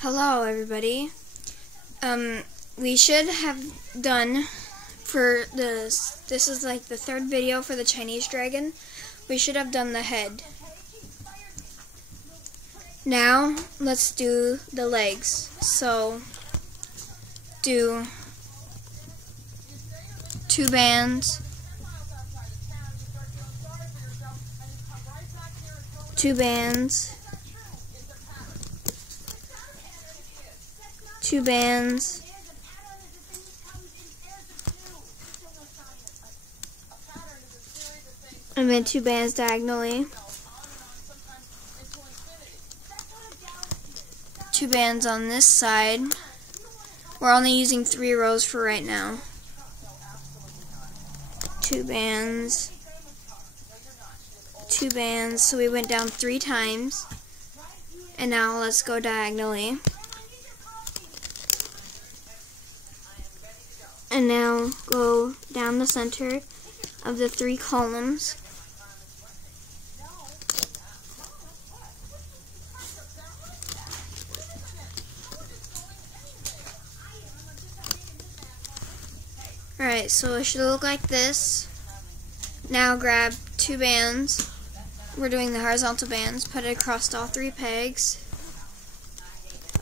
Hello everybody. We should have done for this is like the third video for the Chinese dragon. We should have done the head. Now let's do the legs. So do 2 bands, 2 bands, 2 bands, and then 2 bands diagonally, 2 bands on this side. We're only using 3 rows for right now. 2 bands, 2 bands, so we went down 3 times, and now let's go diagonally. And now go down the center of the 3 columns. Alright, so it should look like this. Now grab 2 bands. We're doing the horizontal bands. Put it across all 3 pegs.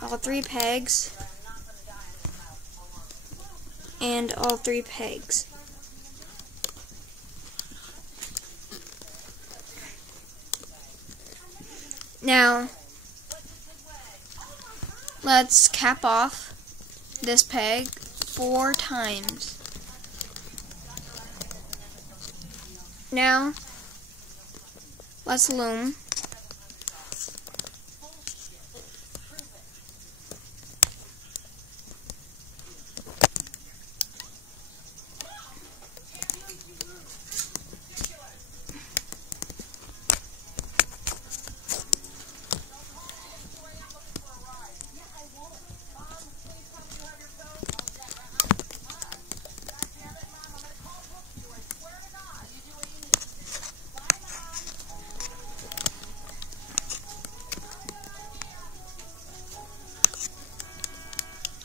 All 3 pegs. And all 3 pegs. Now, let's cap off this peg 4 times. Now, let's loom.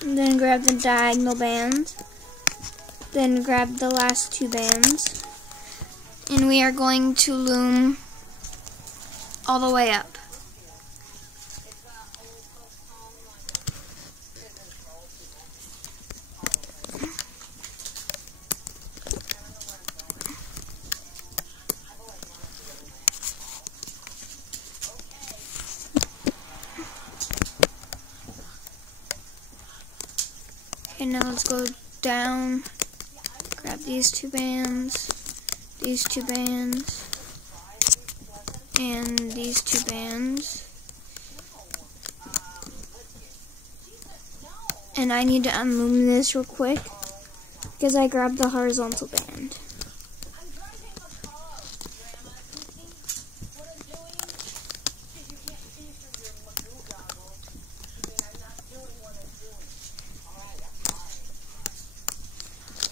And then grab the diagonal bands. Then grab the last 2 bands. And we are going to loom all the way up. And now let's go down, grab these 2 bands, these 2 bands, and these 2 bands. And I need to unloom this real quick because I grabbed the horizontal band.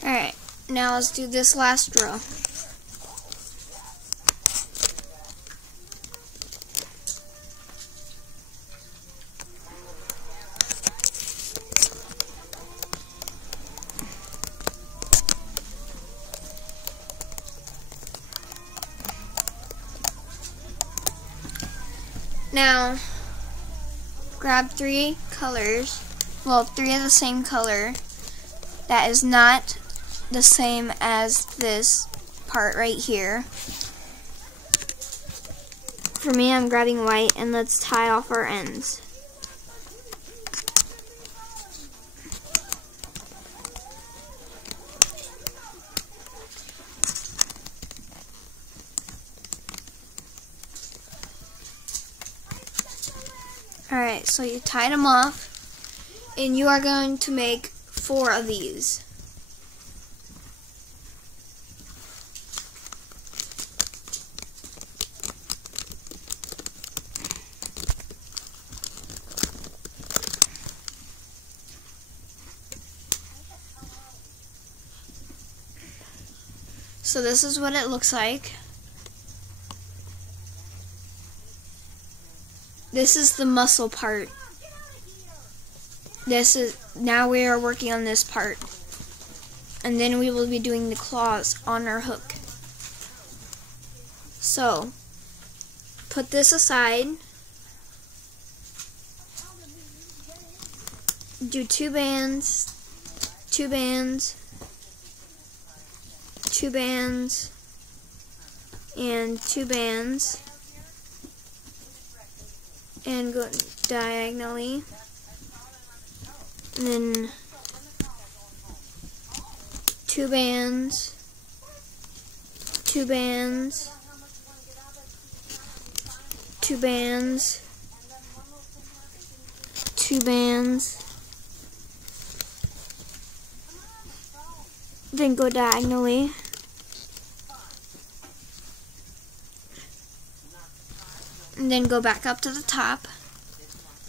Alright, now let's do this last row. Now, grab 3 colors, well, 3 of the same color that is not the same as this part right here. For me, I'm grabbing white, and let's tie off our ends. Alright, so you tied them off, and you are going to make 4 of these. So this is what it looks like. This is the muscle part. now we are working on this part. And then we will be doing the claws on our hook. So, put this aside. Do 2 bands, 2 bands, 2 bands, and 2 bands, and go diagonally, and then 2 bands, 2 bands, 2 bands, 2 bands, then go diagonally, and then go back up to the top,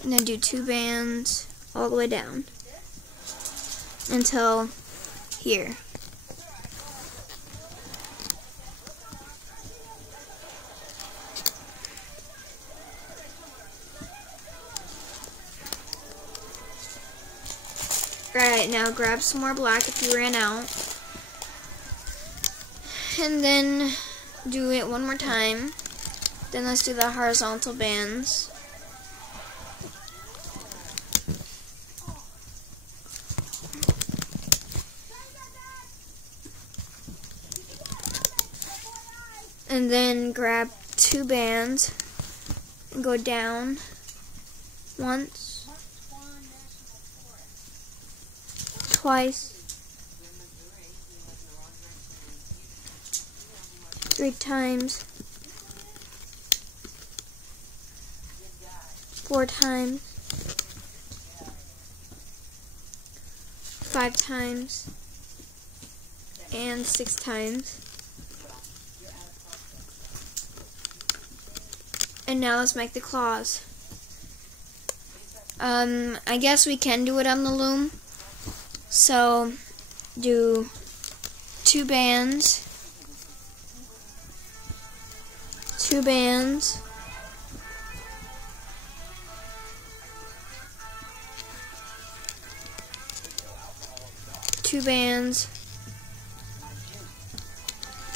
and then do 2 bands all the way down until here. Alright, now grab some more black if you ran out. And then do it one more time. Then let's do the horizontal bands. And then grab 2 bands and go down once, twice, 3 times, 4 times, 5 times, and 6 times. And now let's make the claws. I guess we can do it on the loom. So do 2 bands, 2 bands, 2 bands,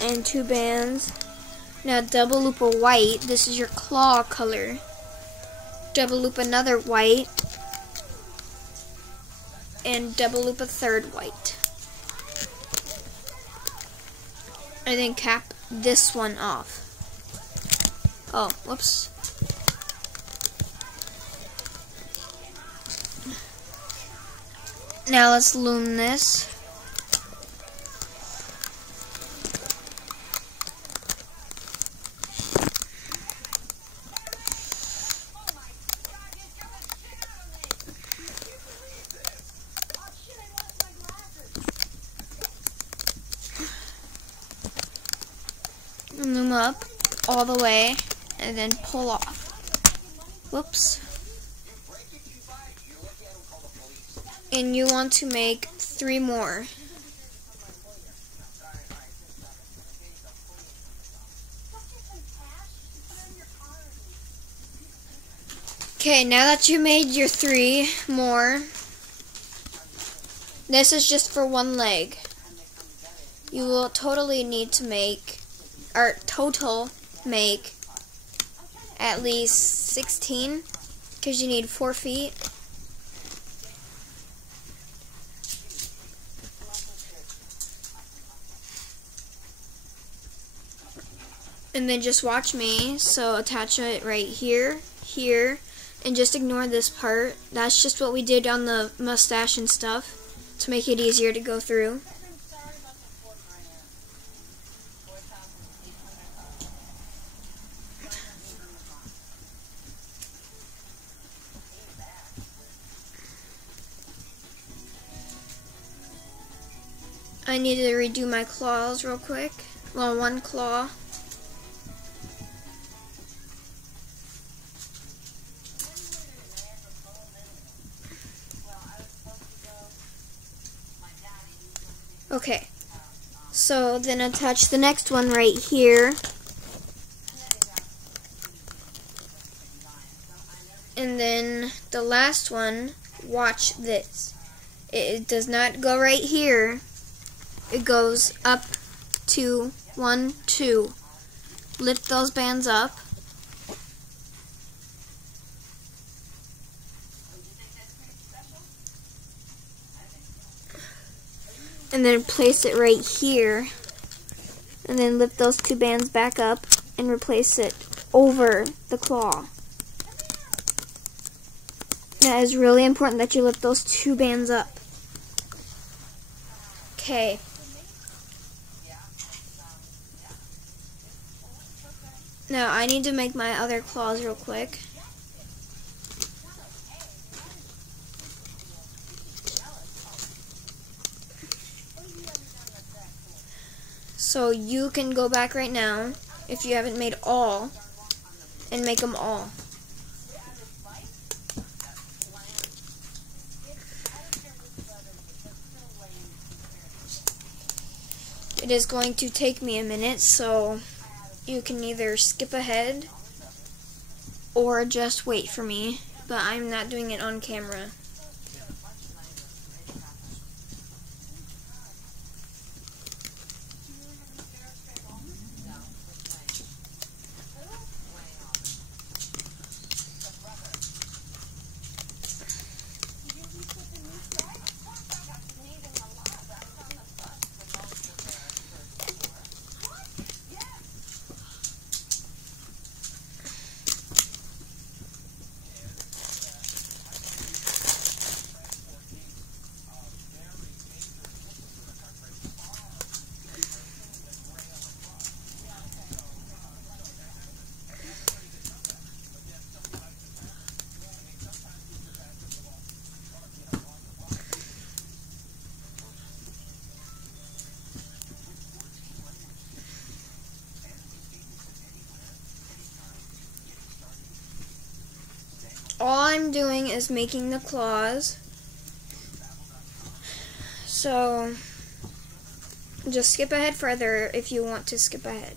and 2 bands. Now double loop a white. This is your claw color. Double loop another white, and double loop a 3rd white. And then cap this one off. Oh, whoops. Now let's loom this. Loom up all the way and then pull off. Whoops. And you want to make 3 more. Okay, now that you made your 3 more, this is just for one leg. You will totally need to make, or total make, at least 16, because you need 4 feet. And then just watch me. So attach it right here, here, and just ignore this part. That's just what we did on the mustache and stuff to make it easier to go through. I need to redo my claws real quick. Well, one claw. Okay, so then attach the next one right here. And then the last one watch this. It does not go right here. It goes up to 1, 2. Lift those bands up. And then place it right here. And then lift those 2 bands back up and replace it over the claw. Now, it is really important that you lift those 2 bands up. Okay. Now, I need to make my other claws real quick. So you can go back right now, if you haven't made all, and make them all. It is going to take me a minute, so you can either skip ahead or just wait for me, but I'm not doing it on camera. All I'm doing is making the claws. So just skip ahead further if you want to skip ahead.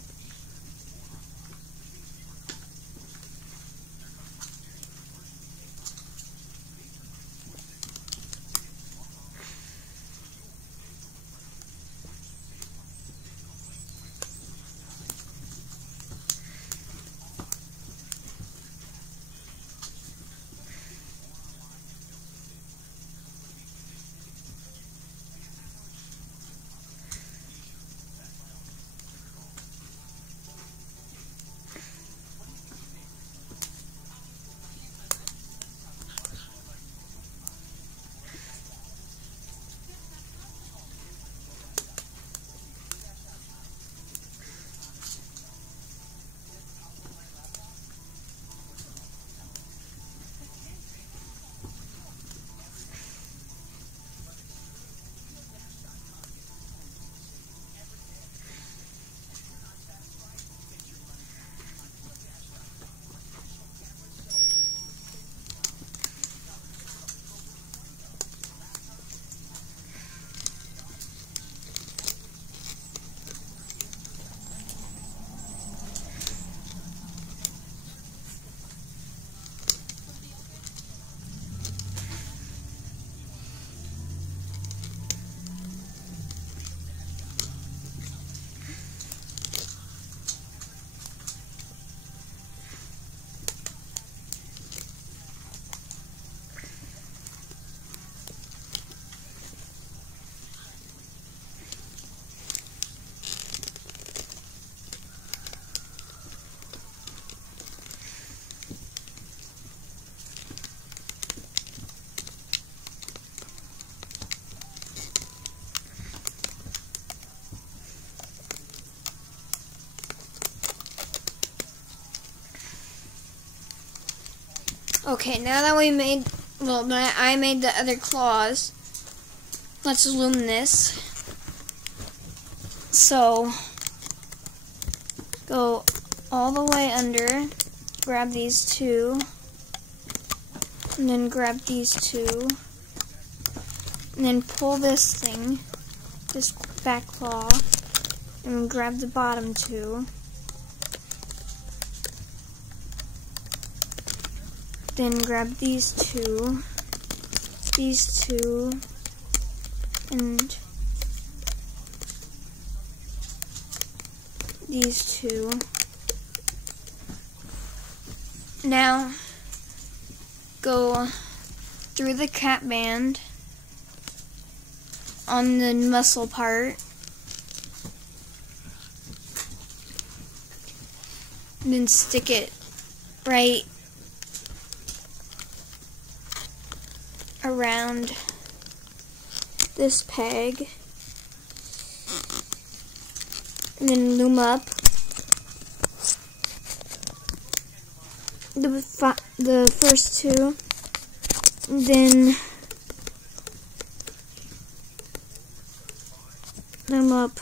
Okay, now that we made, I made the other claws, let's zoom this. So, go all the way under, grab these 2, and then grab these 2, and then pull this thing, this back claw, and grab the bottom 2. Then grab these 2, these two, and these two. Now go through the cap band on the muscle part, and then stick it right around this peg, and then loom up the first two, and then loom up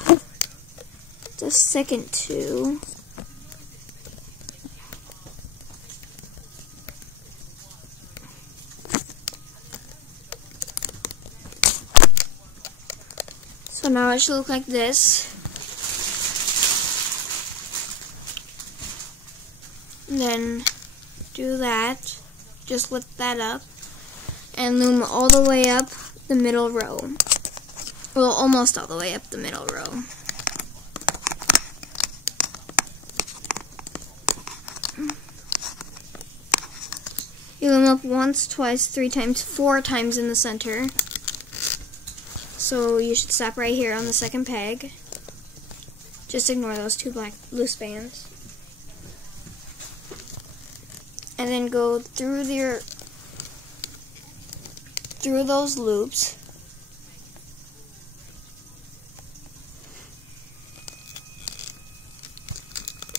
the second two. So now it should look like this. And then do that, just lift that up, and loom all the way up the middle row. Well, almost all the way up the middle row. You loom up once, twice, 3 times, 4 times in the center. So you should stop right here on the second peg. Just ignore those 2 black loose bands. And then go through those loops.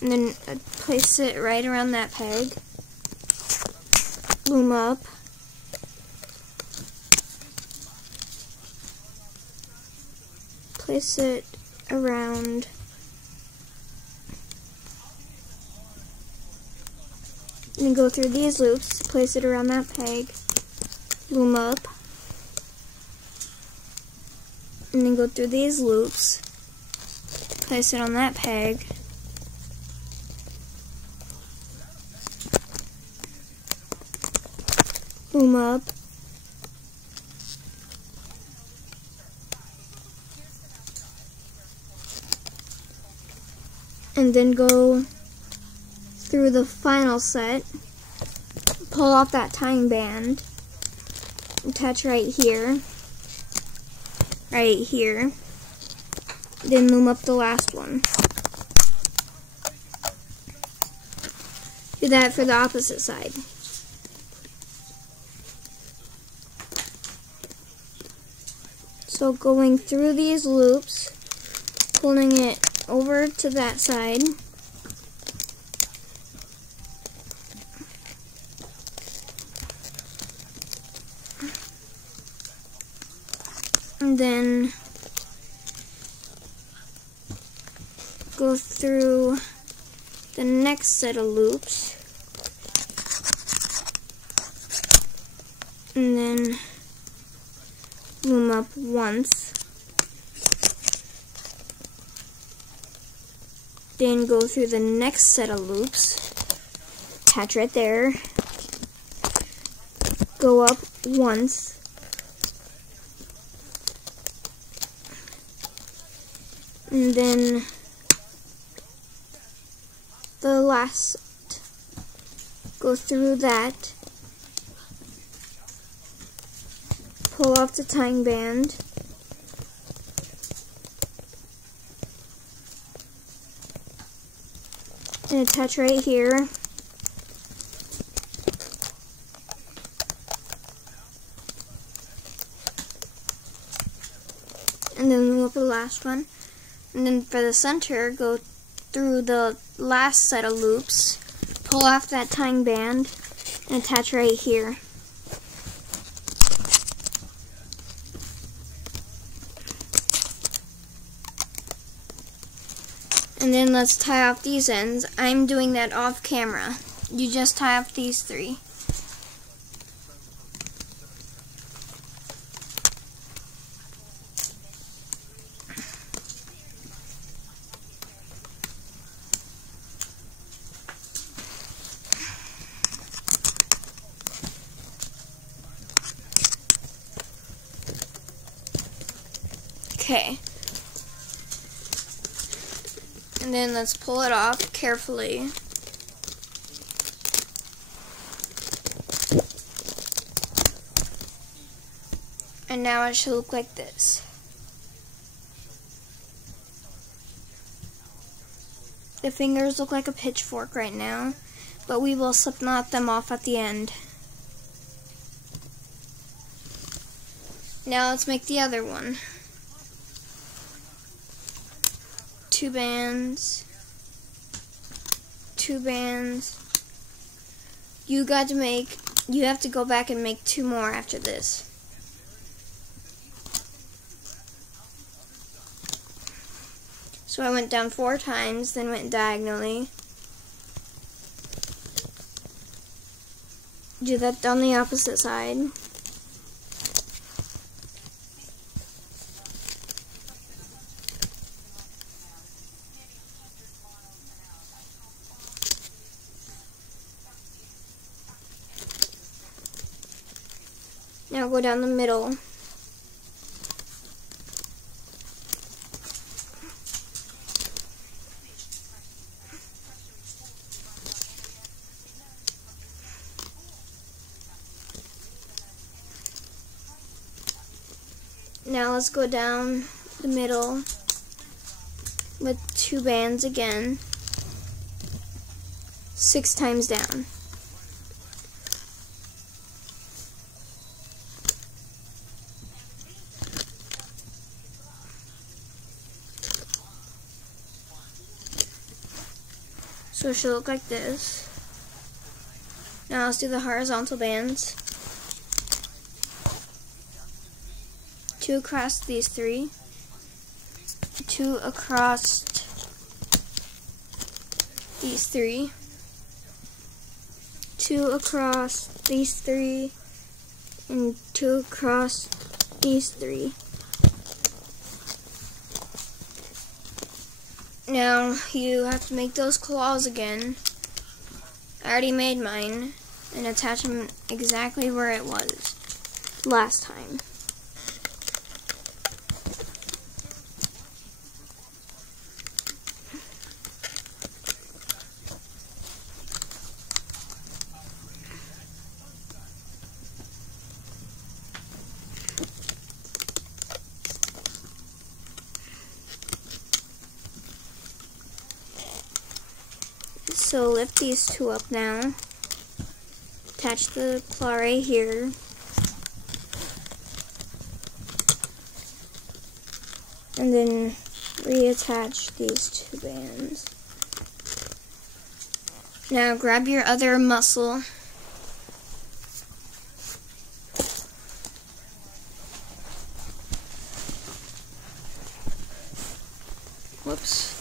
And then place it right around that peg. Loom up. Place it around and then go through these loops, place it around that peg, loom up, and then go through these loops, place it on that peg, loom up, and then go through the final set, pull off that tying band, attach right here, then loom up the last one. Do that for the opposite side. So going through these loops, pulling it over to that side, and then go through the next set of loops, and then loom up once, then go through the next set of loops, attach right there, go up once, and then the last, go through that, pull off the tying band, and attach right here, and then loom up the last one. And then for the center, go through the last set of loops, pull off that tying band, and attach right here. And then let's tie off these ends. I'm doing that off camera. You just tie off these 3. Okay. And then let's pull it off carefully. And now it should look like this. The fingers look like a pitchfork right now, but we will slip knot them off at the end. Now let's make the other one. 2 bands. 2 bands. You have to go back and make 2 more after this. So I went down 4 times, then went diagonally. Do that on the opposite side. Now go down the middle. Now let's go down the middle with 2 bands again, 6 times down. So it should look like this. Now let's do the horizontal bands. 2 across these 3, 2 across these 3, 2 across these 3, and 2 across these 3. Now you have to make those claws again. I already made mine and attach them exactly where it was last time. So lift these 2 up now. Attach the claw right here. And then reattach these 2 bands. Now grab your other muscle. Whoops.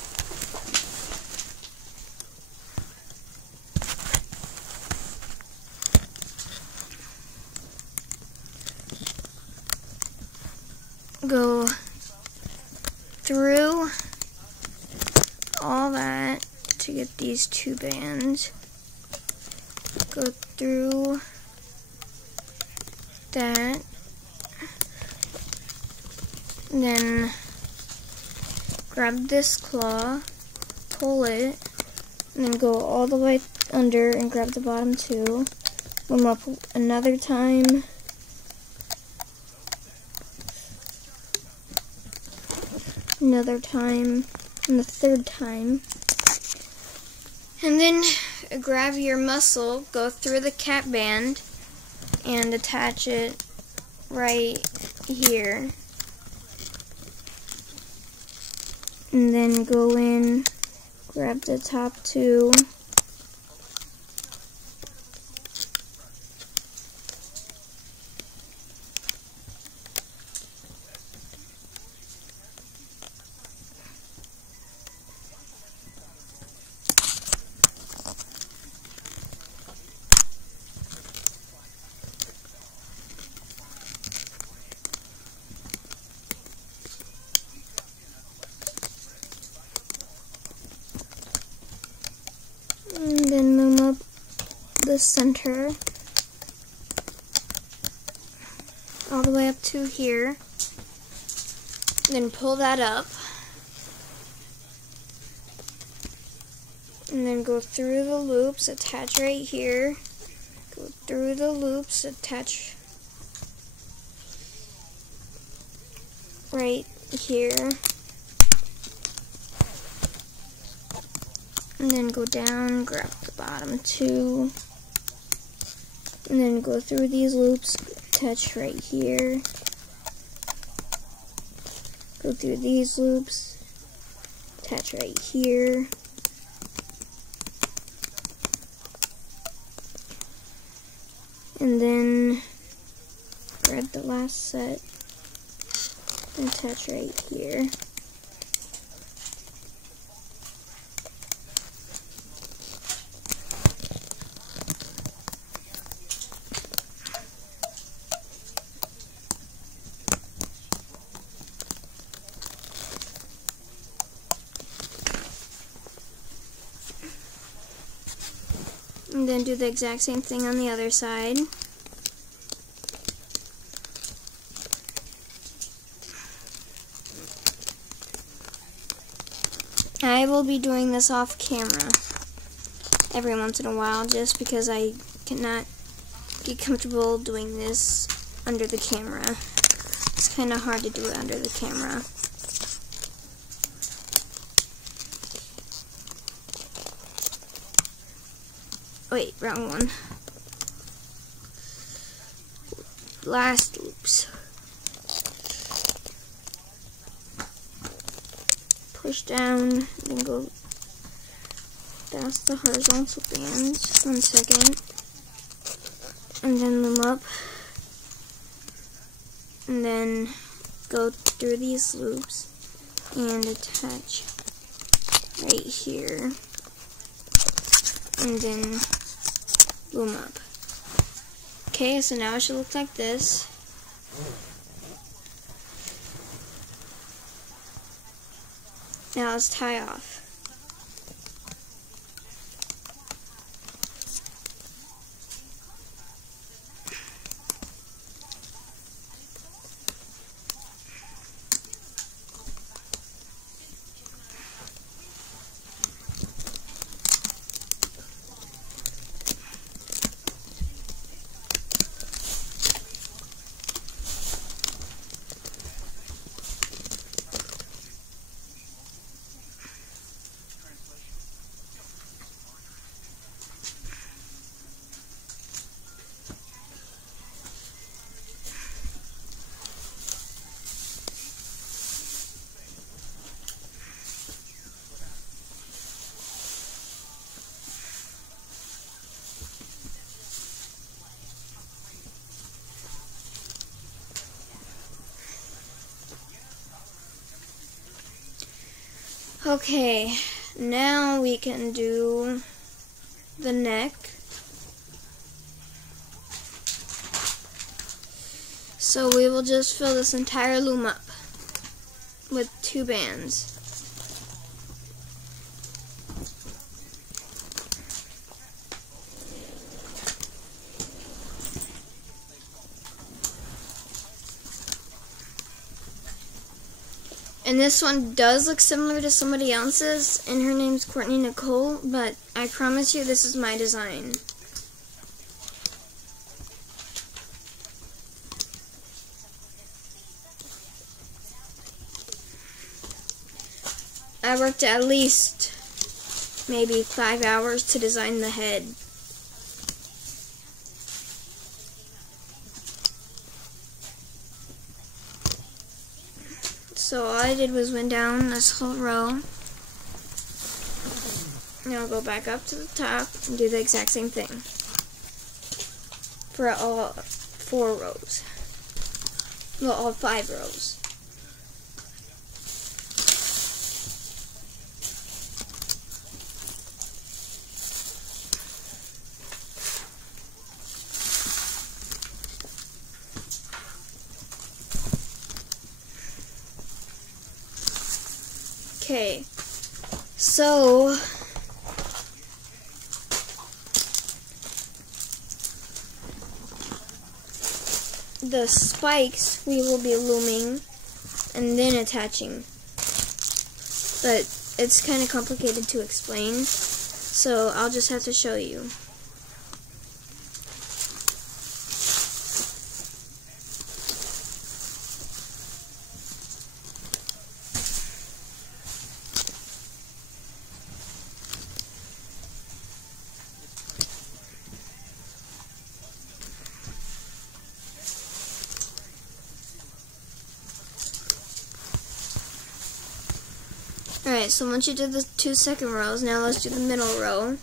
Go through all that to get these 2 bands. Go through that. And then grab this claw, pull it, and then go all the way under and grab the bottom 2. Warm up another time. Another time, and the 3rd time. And then grab your muscle, go through the cap band, and attach it right here. And then go in, grab the top 2. And then move up the center all the way up to here. Then pull that up. And then go through the loops, attach right here. Go through the loops, attach right here. And then go down, grab the bottom two. And then go through these loops, attach right here. Go through these loops, attach right here. And then grab the last set and attach right here. And then do the exact same thing on the other side. I will be doing this off camera every once in a while just because I cannot get comfortable doing this under the camera. It's kind of hard to do it under the camera. Wait, wrong one. Last loops. Push down, then go past the horizontal bands. 1 second. And then loom up. And then go through these loops and attach right here. And then loom up. Okay, so now it should look like this. Now let's tie off. Okay, now we can do the neck. So we will just fill this entire loom up with 2 bands. And this one does look similar to somebody else's, and her name's Courtney Nicole, but I promise you this is my design. I worked at least maybe 5 hours to design the head. So all I did was went down this whole row. Now I'll go back up to the top and do the exact same thing for all 4 rows. Well, all 5 rows. Okay, so the spikes we will be looming and then attaching. But it's kind of complicated to explain, so I'll just have to show you. Alright, so once you did the 2 second rows, now let's do the middle row.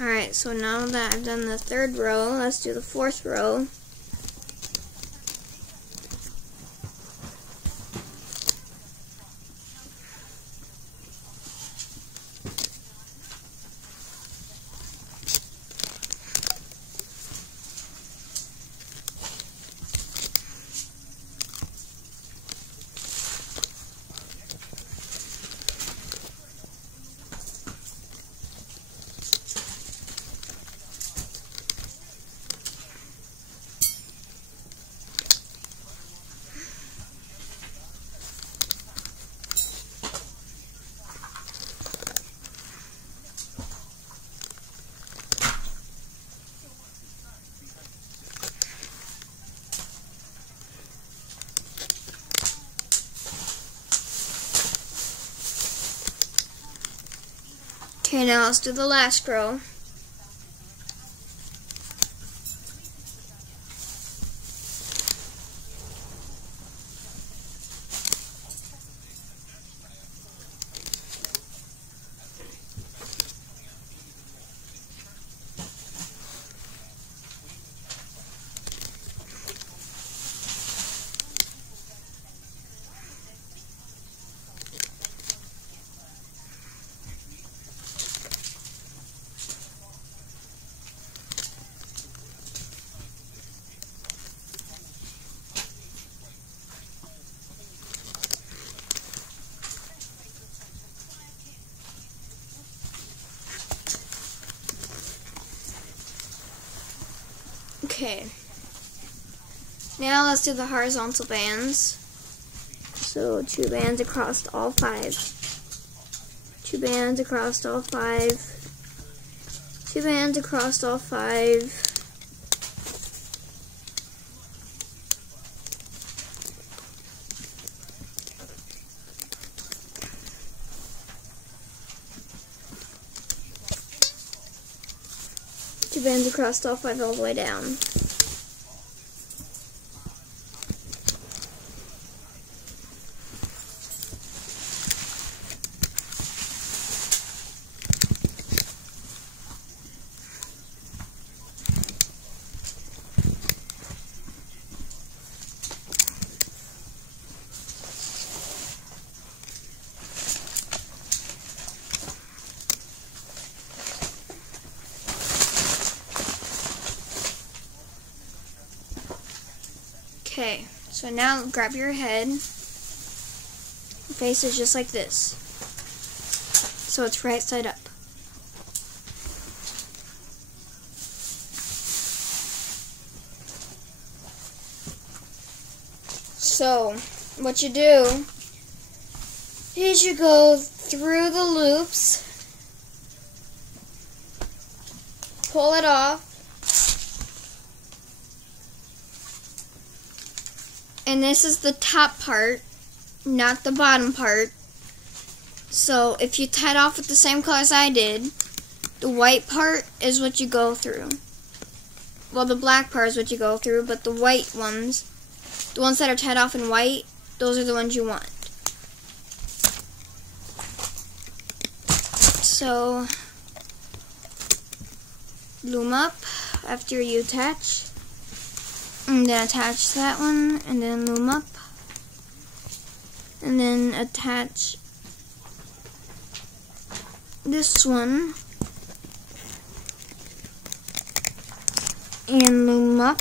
Alright, so now that I've done the 3rd row, let's do the 4th row. Okay, now let's do the last row. Okay, now let's do the horizontal bands. So 2 bands across all 5. 2 bands across all 5. 2 bands across all 5. Two bands across all 5 all the way down. Okay, so now grab your head. The face is just like this. So it's right side up. So, what you do is you go through the loops, pull it off, and this is the top part, not the bottom part. So if you tie it off with the same color as I did, the white part is what you go through. Well, the black part is what you go through, but the white ones, the ones that are tied off in white, those are the ones you want. So, loom up after you attach. And then attach that one, and then loom up, and then attach this one, and loom up.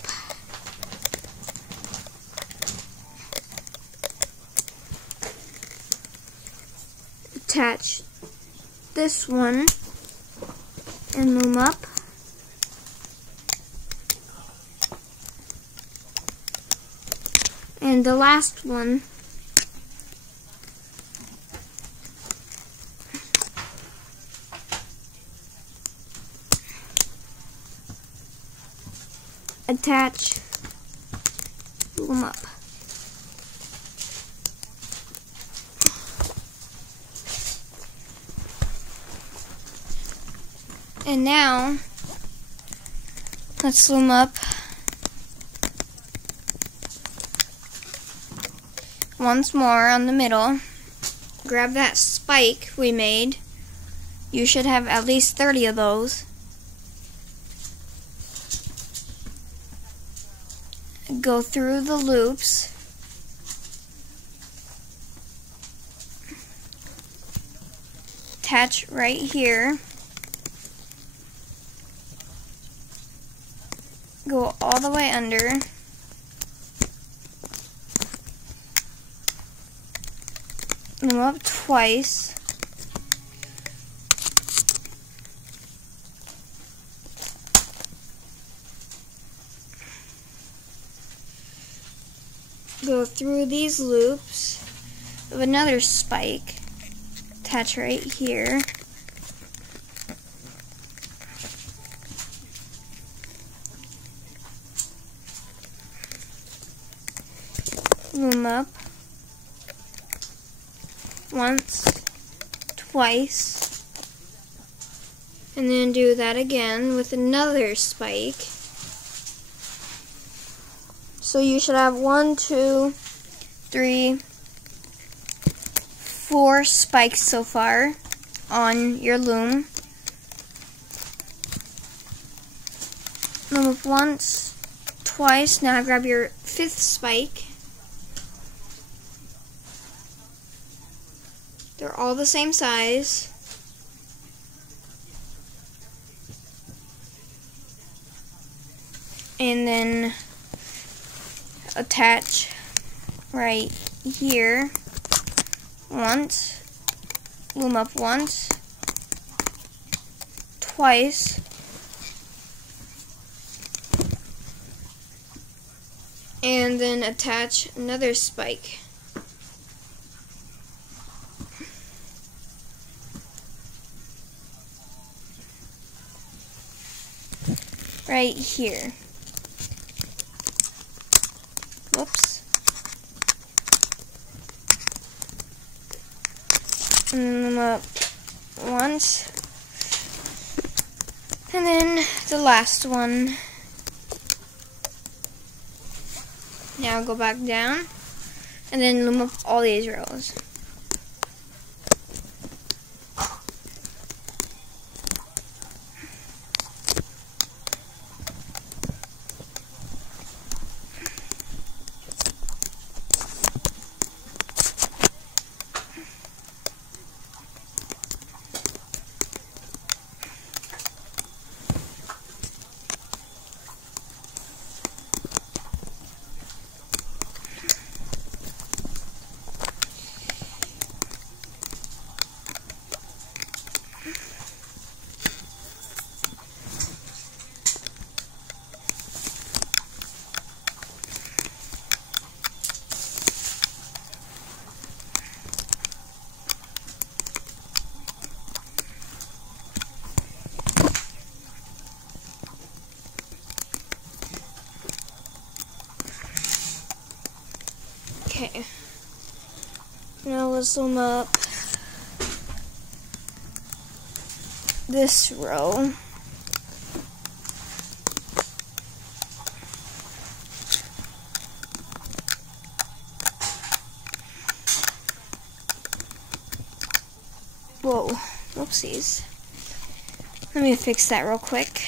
Attach this one and loom up. And the last one, attach, loom up. And now, let's loom up once more on the middle. Grab that spike we made. You should have at least 30 of those. Go through the loops. Attach right here. Go all the way under. Loom up twice. Go through these loops of another spike. Attach right here. Loom up once, twice, and then do that again with another spike. So you should have 1, 2, 3, 4 spikes so far on your loom. Loom up once, twice. Now grab your 5th spike. They're all the same size. And then attach right here once, loom up once, twice, and then attach another spike. Right here. Whoops. And loom up once. And then the last one. Now go back down. And then loom up all these rows. Okay, now let's loom up this row. Whoa, whoopsies. Let me fix that real quick.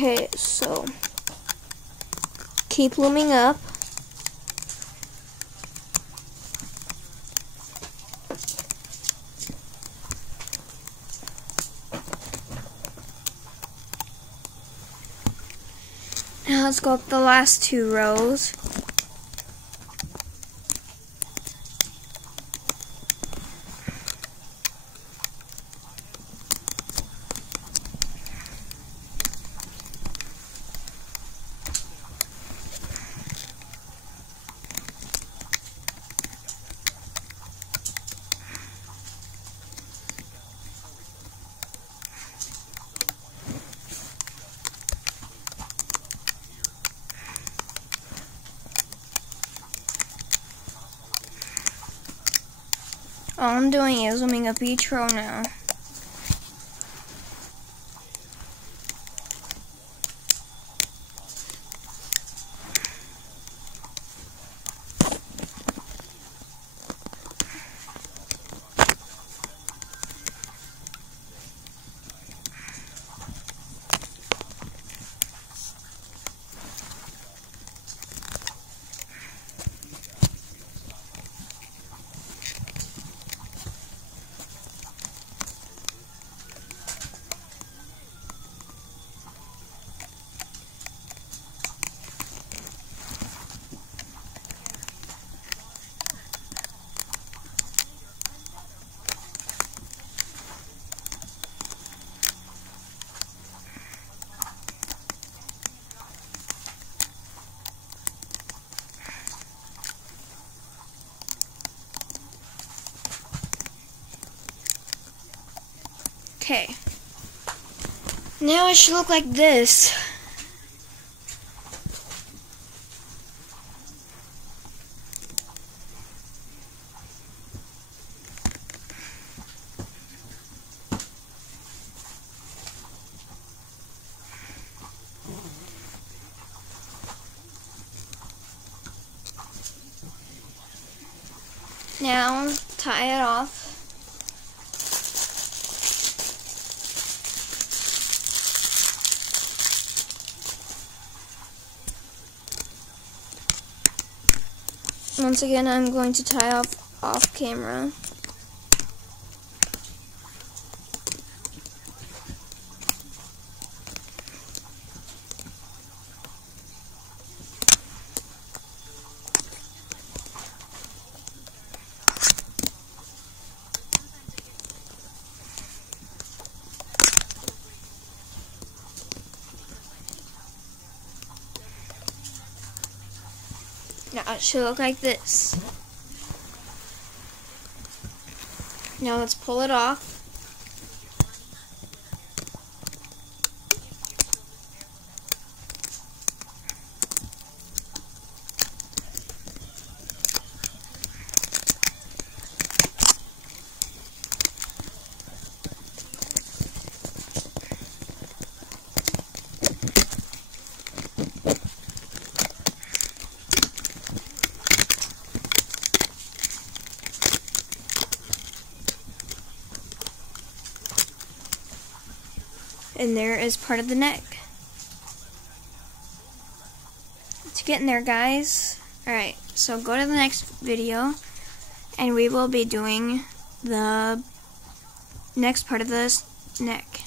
Okay, so keep looming up. Now let's go up the last 2 rows. All I'm doing is zooming up each row now. Okay. Now it should look like this. Now tie it off. Once again, I'm going to tie off camera. Now it should look like this. Now let's pull it off. And there is part of the neck. It's getting there, guys. Alright, so go to the next video, and we will be doing the next part of this neck.